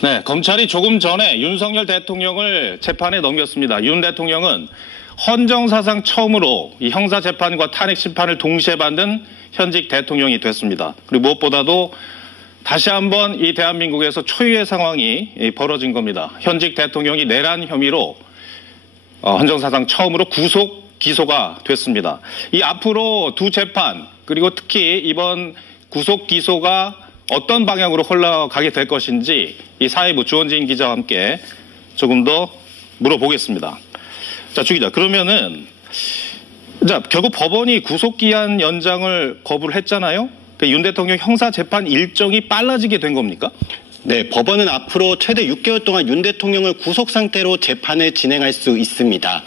네, 검찰이 조금 전에 윤석열 대통령을 재판에 넘겼습니다. 윤 대통령은 헌정사상 처음으로 이 형사재판과 탄핵심판을 동시에 받는 현직 대통령이 됐습니다. 그리고 무엇보다도 다시 한번 이 대한민국에서 초유의 상황이 벌어진 겁니다. 현직 대통령이 내란 혐의로 헌정사상 처음으로 구속 기소가 됐습니다. 이 앞으로 두 재판 그리고 특히 이번 구속 기소가 어떤 방향으로 흘러가게 될 것인지 이 사회부 주원진 기자와 함께 조금 더 물어보겠습니다. 자, 주 기자, 그러면은 자, 결국 법원이 구속기한 연장을 거부를 했잖아요. 윤 대통령 형사재판 일정이 빨라지게 된 겁니까? 네, 법원은 앞으로 최대 6개월 동안 윤 대통령을 구속 상태로 재판을 진행할 수 있습니다.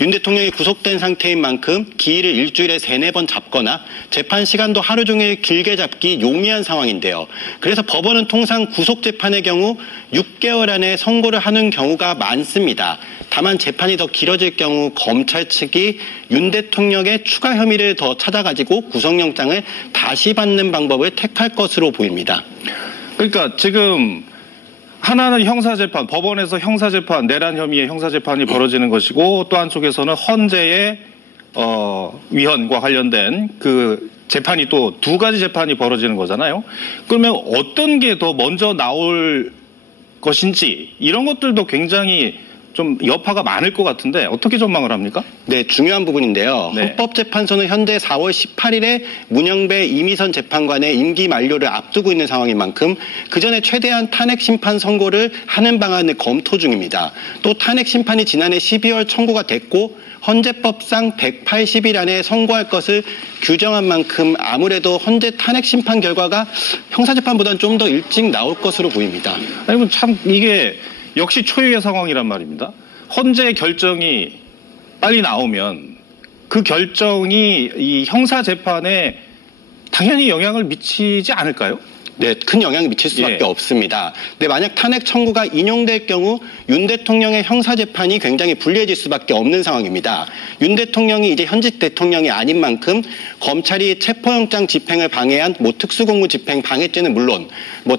윤 대통령이 구속된 상태인 만큼 기일을 일주일에 3-4번 잡거나 재판 시간도 하루 종일 길게 잡기 용이한 상황인데요. 그래서 법원은 통상 구속재판의 경우 6개월 안에 선고를 하는 경우가 많습니다. 다만 재판이 더 길어질 경우 검찰 측이 윤 대통령의 추가 혐의를 더 찾아가지고 구속영장을 다시 받는 방법을 택할 것으로 보입니다. 그러니까 지금 하나는 형사재판, 법원에서 형사재판, 내란 혐의의 형사재판이 벌어지는 것이고 또 한쪽에서는 헌재의 위헌과 관련된 그 재판이 또 두 가지 재판이 벌어지는 거잖아요. 그러면 어떤 게 더 먼저 나올 것인지 이런 것들도 굉장히 좀 여파가 많을 것 같은데 어떻게 전망을 합니까? 네, 중요한 부분인데요. 네. 헌법재판소는 현재 4월 18일에 문영배 이미선 재판관의 임기 만료를 앞두고 있는 상황인 만큼 그 전에 최대한 탄핵심판 선고를 하는 방안을 검토 중입니다. 또 탄핵심판이 지난해 12월 청구가 됐고 헌재법상 180일 안에 선고할 것을 규정한 만큼 아무래도 헌재 탄핵심판 결과가 형사재판보다는 좀 더 일찍 나올 것으로 보입니다. 아니, 참 이게 역시 초유의 상황이란 말입니다. 헌재 결정이 빨리 나오면 그 결정이 이 형사재판에 당연히 영향을 미치지 않을까요? 네, 큰 영향이 미칠 수밖에 없습니다. 근데 만약 탄핵 청구가 인용될 경우 윤 대통령의 형사재판이 굉장히 불리해질 수밖에 없는 상황입니다. 윤 대통령이 이제 현직 대통령이 아닌 만큼 검찰이 체포영장 집행을 방해한 특수공무 집행 방해죄는 물론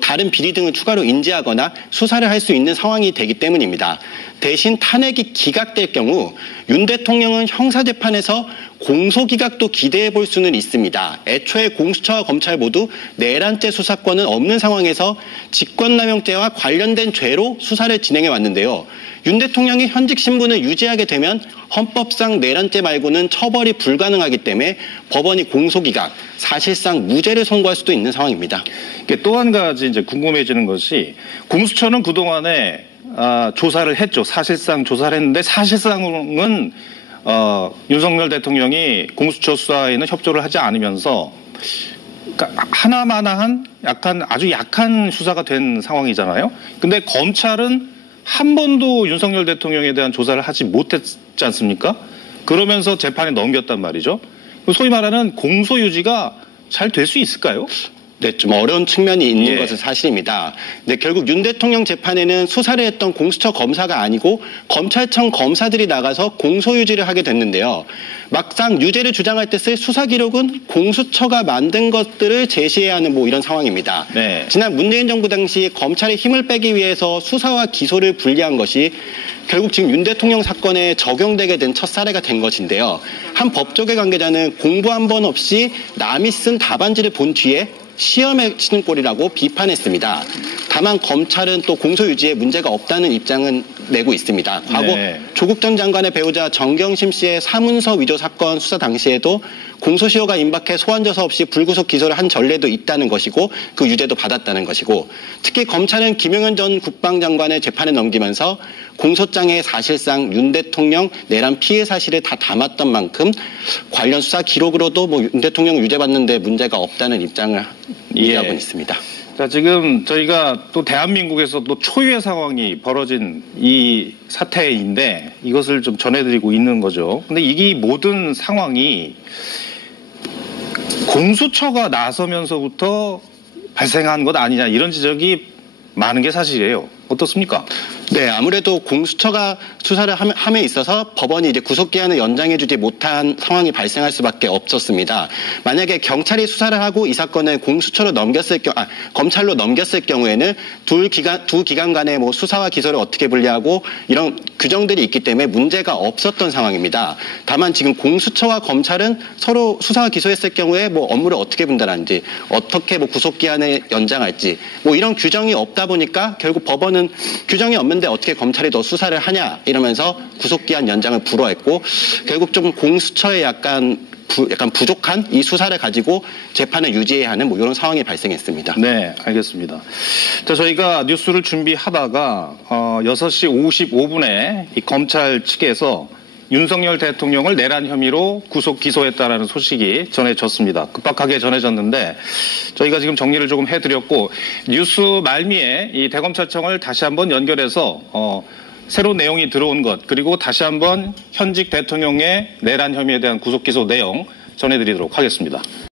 다른 비리 등을 추가로 인지하거나 수사를 할 수 있는 상황이 되기 때문입니다. 대신 탄핵이 기각될 경우 윤 대통령은 형사재판에서 공소기각도 기대해 볼 수는 있습니다. 애초에 공수처와 검찰 모두 내란죄 수사권은 없는 상황에서 직권남용죄와 관련된 죄로 수사를 진행해 왔는데요. 윤 대통령이 현직 신분을 유지하게 되면 헌법상 내란죄 말고는 처벌이 불가능하기 때문에 법원이 공소기각, 사실상 무죄를 선고할 수도 있는 상황입니다. 또 한 가지 이제 궁금해지는 것이 공수처는 그동안에 조사를 했죠. 사실상 조사를 했는데 사실상은 윤석열 대통령이 공수처 수사에는 협조를 하지 않으면서 그러니까 하나마나한 아주 약한 수사가 된 상황이잖아요. 근데 검찰은 한 번도 윤석열 대통령에 대한 조사를 하지 못했지 않습니까? 그러면서 재판에 넘겼단 말이죠. 소위 말하는 공소유지가 잘 될 수 있을까요? 네, 좀 어려운 측면이 있는 것은 사실입니다. 네, 결국 윤 대통령 재판에는 수사를 했던 공수처 검사가 아니고 검찰청 검사들이 나가서 공소유지를 하게 됐는데요. 막상 유죄를 주장할 때 쓸 수사 기록은 공수처가 만든 것들을 제시해야 하는 이런 상황입니다. 네. 지난 문재인 정부 당시 검찰의 힘을 빼기 위해서 수사와 기소를 분리한 것이 결국 지금 윤 대통령 사건에 적용되게 된 첫 사례가 된 것인데요. 한 법조계 관계자는 공부 한 번 없이 남이 쓴 답안지를 본 뒤에 시험에 치는 꼴이라고 비판했습니다. 다만 검찰은 또 공소유지에 문제가 없다는 입장은 내고 있습니다. 과거 조국 전 장관의 배우자 정경심 씨의 사문서 위조 사건 수사 당시에도 공소시효가 임박해 소환조사 없이 불구속 기소를 한 전례도 있다는 것이고 그 유죄도 받았다는 것이고 특히 검찰은 김용현 전 국방장관의 재판에 넘기면서 공소장에 사실상 윤 대통령 내란 피해 사실을 다 담았던 만큼 관련 수사 기록으로도 윤 대통령 유죄받는데 문제가 없다는 입장을 이해하고 있습니다. 자, 지금 저희가 또 대한민국에서 또 초유의 상황이 벌어진 이 사태인데 이것을 좀 전해드리고 있는 거죠. 근데 이 모든 상황이 공수처가 나서면서부터 발생한 것 아니냐 이런 지적이 많은 게 사실이에요. 어떻습니까? 네, 아무래도 공수처가 수사를 함에 있어서 법원이 이제 구속기한을 연장해주지 못한 상황이 발생할 수밖에 없었습니다. 만약에 경찰이 수사를 하고 이 사건을 공수처로 검찰로 넘겼을 경우에는 두 기관 간의 뭐 수사와 기소를 어떻게 분리하고 이런 규정들이 있기 때문에 문제가 없었던 상황입니다. 다만 지금 공수처와 검찰은 서로 수사와 기소했을 경우에 뭐 업무를 어떻게 분담하는지, 어떻게 뭐 구속기한을 연장할지, 뭐 이런 규정이 없다 보니까 결국 법원은 규정이 없는데 어떻게 검찰이 더 수사를 하냐 이러면서 구속기한 연장을 불허했고, 결국 좀 공수처의 약간 부족한 이 수사를 가지고 재판을 유지해야 하는 뭐 이런 상황이 발생했습니다. 네, 알겠습니다. 자, 저희가 뉴스를 준비하다가 6시 55분에 이 검찰 측에서 윤석열 대통령을 내란 혐의로 구속 기소했다라는 소식이 전해졌습니다. 급박하게 전해졌는데 저희가 지금 정리를 조금 해드렸고, 뉴스 말미에 이 대검찰청을 다시 한번 연결해서 새로운 내용이 들어온 것, 그리고 다시 한번 현직 대통령의 내란 혐의에 대한 구속 기소 내용 전해드리도록 하겠습니다.